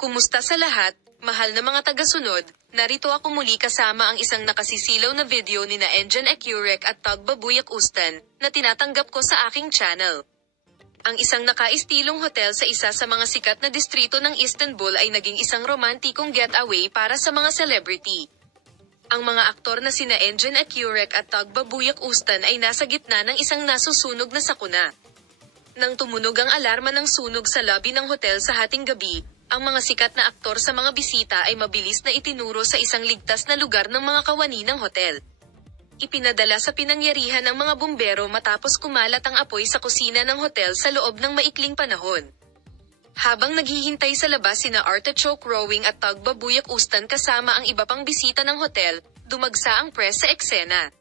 Kumusta sa lahat, mahal na mga tagasunod, narito ako muli kasama ang isang nakasisilaw na video ni na Engin Ecurek at Tug Babuyak Ustan, na tinatanggap ko sa aking channel. Ang isang nakaistilong hotel sa isa sa mga sikat na distrito ng Istanbul ay naging isang romantikong getaway para sa mga celebrity. Ang mga aktor na sina Engin Ecurek at Tug Babuyak Ustan ay nasa gitna ng isang nasusunog na sakuna. Nang tumunog ang alarma ng sunog sa lobby ng hotel sa hating gabi, ang mga sikat na aktor sa mga bisita ay mabilis na itinuro sa isang ligtas na lugar ng mga kawani ng hotel. Ipinadala sa pinangyarihan ng mga bumbero matapos kumalat ang apoy sa kusina ng hotel sa loob ng maikling panahon. Habang naghihintay sa labas sina Artichoke Rowing at Tug Babuyak Ustan kasama ang iba pang bisita ng hotel, dumagsa ang press sa eksena.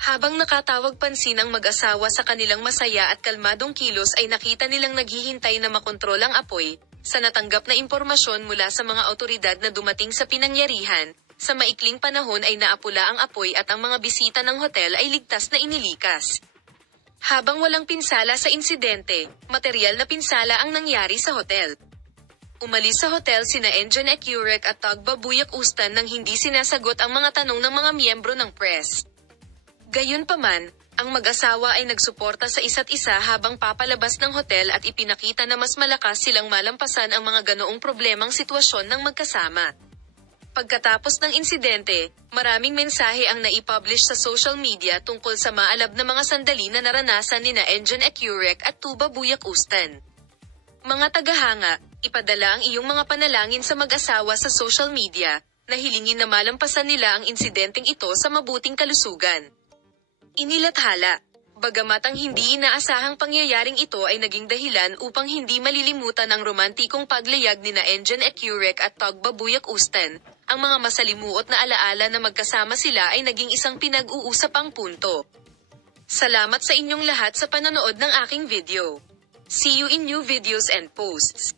Habang nakatawag pansin ang mag-asawa sa kanilang masaya at kalmadong kilos ay nakita nilang naghihintay na makontrol ang apoy. Sa natanggap na impormasyon mula sa mga otoridad na dumating sa pinangyarihan, sa maikling panahon ay naapula ang apoy at ang mga bisita ng hotel ay ligtas na inilikas. Habang walang pinsala sa insidente, material na pinsala ang nangyari sa hotel. Umalis sa hotel sina Engin Ecurek at Tug Babuyak Ustan nang hindi sinasagot ang mga tanong ng mga miyembro ng press. Gayunpaman, ang mag-asawa ay nagsuporta sa isa't isa habang papalabas ng hotel at ipinakita na mas malakas silang malampasan ang mga ganoong problemang sitwasyon ng magkasama. Pagkatapos ng insidente, maraming mensahe ang naipublish sa social media tungkol sa maalab na mga sandali na naranasan ni na Engin Ecurek at Tug Babuyak Ustan. Mga tagahanga, ipadala ang iyong mga panalangin sa mag-asawa sa social media, na hilingin na malampasan nila ang insidenteng ito sa mabuting kalusugan. Inilathala, bagamat ang hindi inaasahang pangyayaring ito ay naging dahilan upang hindi malilimutan ang romantikong paglayag ni na Engin Ecurek at Tug Babuyak Ustan, ang mga masalimuot na alaala na magkasama sila ay naging isang pinag-uusapang punto. Salamat sa inyong lahat sa panonood ng aking video. See you in new videos and posts.